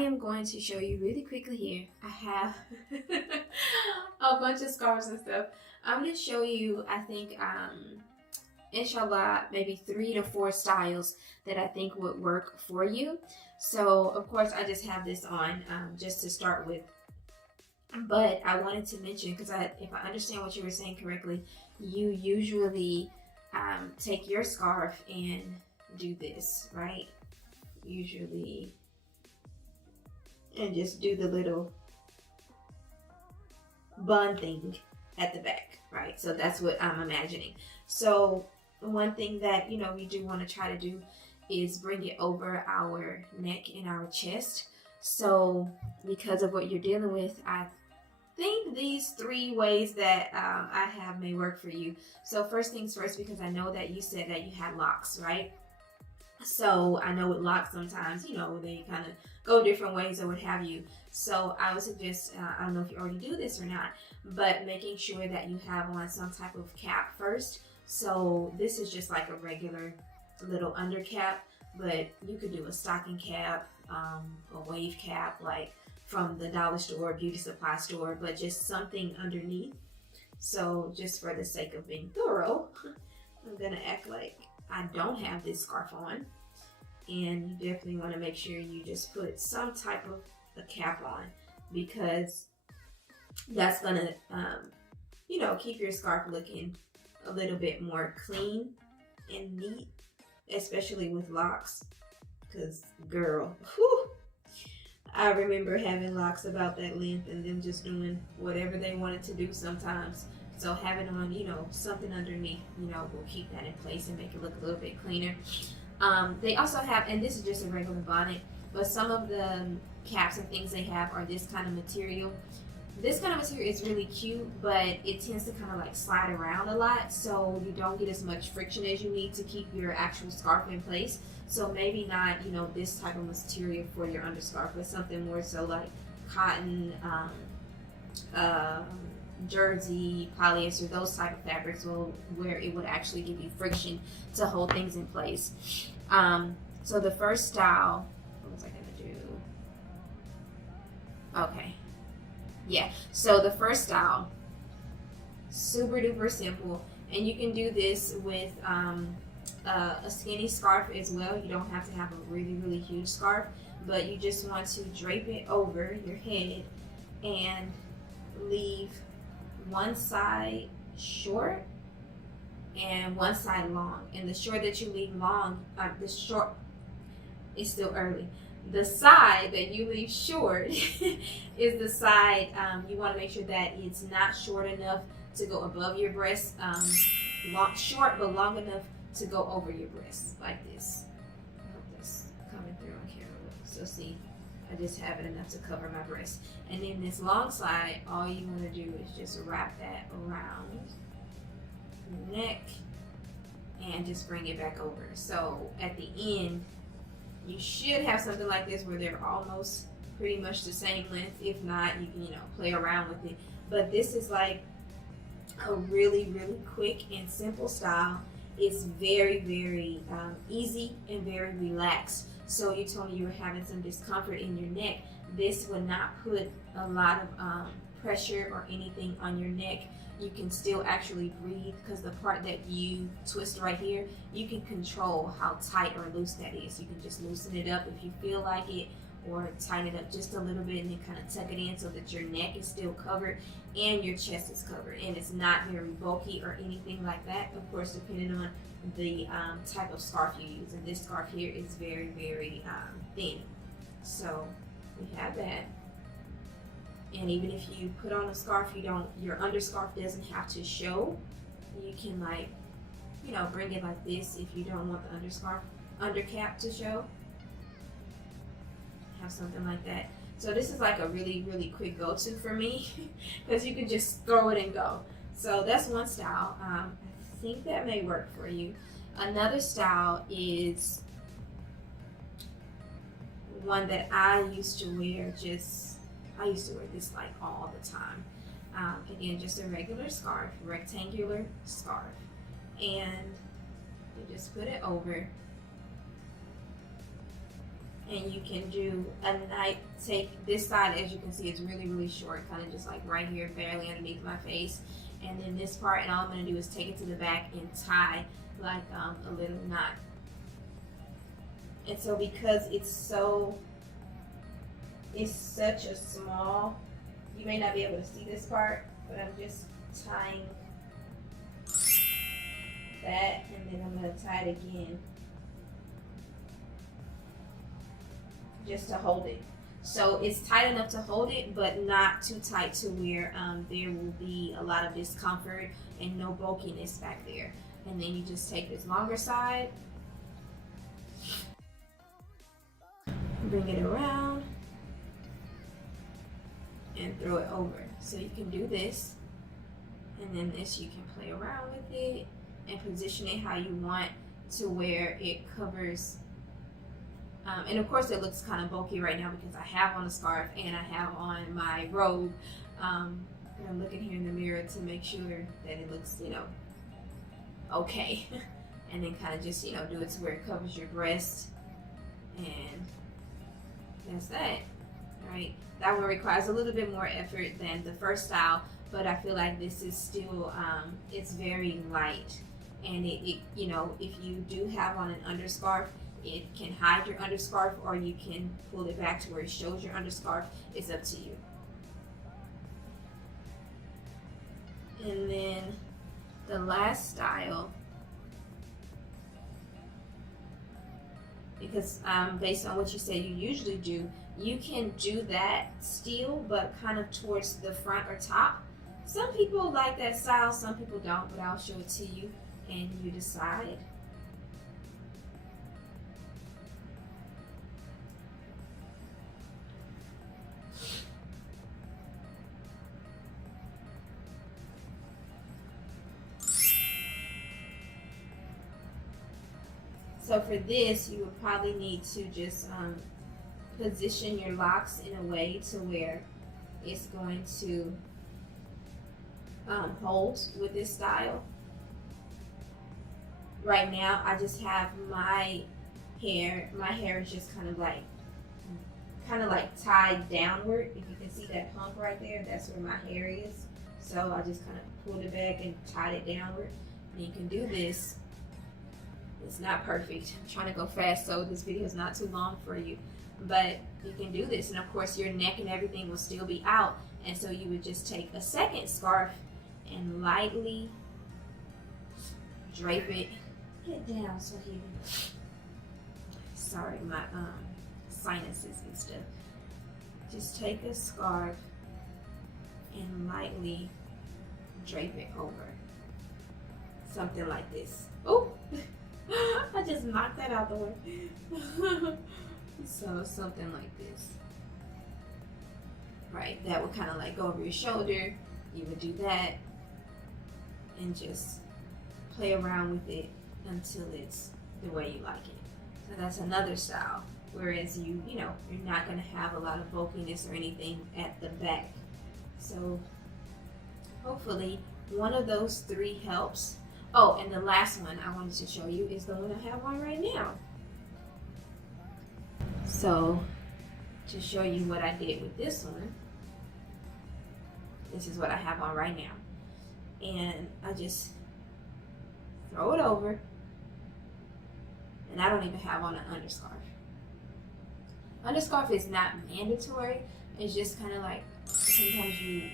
am going to show you really quickly here. I have a bunch of scarves and stuff. I'm going to show you, I think, inshallah, maybe 3 to 4 styles that I think would work for you. So, of course, I just have this on just to start with. But I wanted to mention, because if I understand what you were saying correctly, you usually take your scarf and do this, right? Usually, and just do the little bun thing at the back, right? So that's what I'm imagining. So one thing that, you know, we do want to try to do is bring it over our neck and our chest. So because of what you're dealing with, I think these 3 ways that I have may work for you. So first things first, because I know that you said that you had locks, right? So I know with locks sometimes, you know, they kind of go different ways or what have you. So I would suggest, I don't know if you already do this or not, but making sure that you have on some type of cap first. So this is just like a regular little under cap, but you could do a stocking cap, a wave cap, like from the dollar store, beauty supply store, but just something underneath. So just for the sake of being thorough, I'm gonna act like I don't have this scarf on. And you definitely want to make sure you just put some type of a cap on, because that's gonna, you know, keep your scarf looking a little bit more clean and neat, especially with locks. Because girl, whew, I remember having locks about that length and them just doing whatever they wanted to do sometimes. So having on, you know, something underneath, you know, will keep that in place and make it look a little bit cleaner. They also have, and this is just a regular bonnet, but some of the caps and things they have are this kind of material. This kind of material is really cute, but it tends to kind of like slide around a lot, so you don't get as much friction as you need to keep your actual scarf in place. So maybe not, you know, this type of material for your underscarf, but something more so like cotton, jersey, polyester, those type of fabrics where it would actually give you friction to hold things in place. So the first style, what was I gonna do? Okay, yeah, so the first style, super duper simple, and you can do this with a skinny scarf as well. You don't have to have a really huge scarf, but you just want to drape it over your head and leave one side short and one side long. And the short that you leave long, the short, it's still early. The side that you leave short is the side, you want to make sure that it's not short enough to go above your breast, short but long enough to go over your breast, like this. I hope that's coming through on camera. So see, I just have it enough to cover my breast. And then this long side, all you want to do is just wrap that around your neck and just bring it back over. So at the end, you should have something like this where they're almost pretty much the same length. If not, you can, you know, play around with it. But this is like a really quick and simple style. It's very easy and very relaxed. So you told me you were having some discomfort in your neck. This would not put a lot of pressure or anything on your neck. You can still actually breathe, because the part that you twist right here, you can control how tight or loose that is. You can just loosen it up if you feel like it, or tighten it up just a little bit and then kind of tuck it in so that your neck is still covered and your chest is covered, and it's not very bulky or anything like that. Of course, depending on the type of scarf you use, and this scarf here is very thin. So we have that. And even if you put on a scarf, your underscarf doesn't have to show. You can, like, you know, bring it like this if you don't want the undercap to show. Have something like that. So this is like a really quick go-to for me, because you can just throw it and go. So that's one style. I think that may work for you. Another style is one that I used to wear I used to wear this like all the time. Again, just a regular scarf, rectangular scarf. And you just put it over and you can do a night, take this side, as you can see, it's really short, kind of just like right here, barely underneath my face. And then this part, and all I'm going to do is take it to the back and tie like a little knot. And so because it's such a small, you may not be able to see this part, but I'm just tying that, and then I'm going to tie it again just to hold it. So it's tight enough to hold it, but not too tight to where there will be a lot of discomfort and no bulkiness back there. And then you just take this longer side, bring it around, and throw it over. So you can do this, and then this you can play around with it and position it how you want to where it covers. And of course it looks kind of bulky right now because I have on a scarf and I have on my robe. And I'm looking here in the mirror to make sure that it looks, you know, okay. And then kind of just, you know, do it to where it covers your breast. And that's that, right? That one requires a little bit more effort than the first style, but I feel like this is still, it's very light. And it, you know, if you do have on an underscarf, it can hide your underscarf, or you can pull it back to where it shows your underscarf. It's up to you. And then the last style, because based on what you said you usually do, you can do that still, but kind of towards the front or top. Some people like that style, some people don't, but I'll show it to you and you decide. So for this, you would probably need to just position your locks in a way to where it's going to hold with this style. Right now, I just have my hair is just kind of like tied downward. If you can see that hump right there, that's where my hair is. So I just kind of pulled it back and tied it downward. And you can do this. It's not perfect. I'm trying to go fast so this video is not too long for you. But you can do this, and of course your neck and everything will still be out. And so you would just take a second scarf and lightly drape it. Get down so he. Sorry, my sinuses and stuff. Just take a scarf and lightly drape it over. Something like this. Oh, I just knocked that out the way. So something like this. Right, that would kind of like go over your shoulder. You would do that and just play around with it until it's the way you like it. So that's another style. Whereas you know, you're not going to have a lot of bulkiness or anything at the back. So hopefully one of those three helps. Oh, and the last one I wanted to show you is the one I have on right now. So to show you what I did with this one, this is what I have on right now. And I just throw it over, and I don't even have on an underscarf. Underscarf is not mandatory. It's just kind of like sometimes you,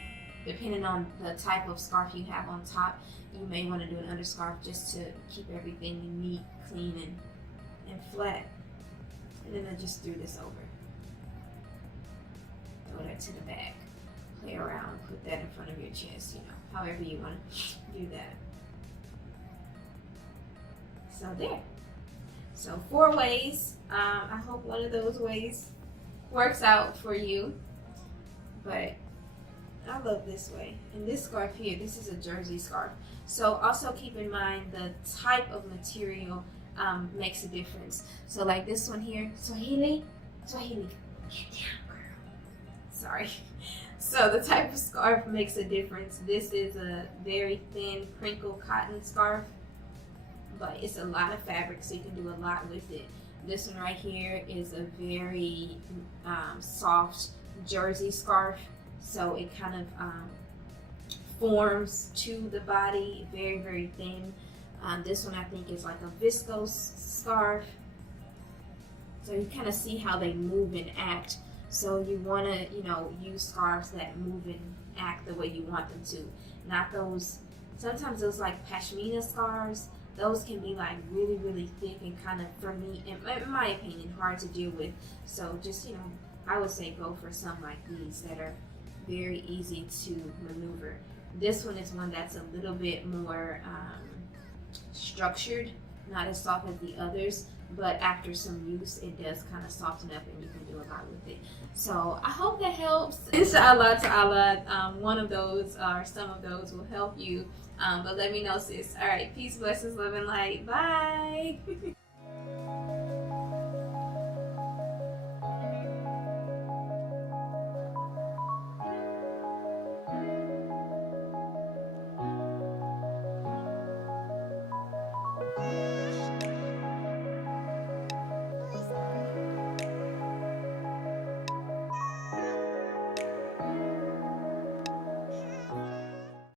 depending on the type of scarf you have on top, you may want to do an underscarf just to keep everything neat, clean, and flat. And then I just threw this over. Throw that to the back. Play around, put that in front of your chest, you know, however you want to do that. So there. So 4 ways. I hope one of those ways works out for you. But I love this way. And this scarf here, this is a jersey scarf. So also keep in mind the type of material makes a difference. So like this one here, Swahili, get down, girl. Sorry. So the type of scarf makes a difference. This is a very thin crinkle cotton scarf, but it's a lot of fabric, so you can do a lot with it. This one right here is a very soft jersey scarf, so it kind of forms to the body, very, very thin. This one I think is like a viscose scarf. So you kind of see how they move and act. So you want to, use scarves that move and act the way you want them to. Not those, sometimes those like pashmina scarves, those can be like really, really thick and kind of, for me, in my opinion, hard to deal with. So just, I would say go for some like these that are very easy to maneuver. This one is one that's a little bit more structured, not as soft as the others, but after some use it does kind of soften up and you can do a lot with it. So I hope that helps. InshaaAllah ta'ala, one of those or some of those will help you, but let me know, sis. All right, peace, blessings, love, and light. Bye.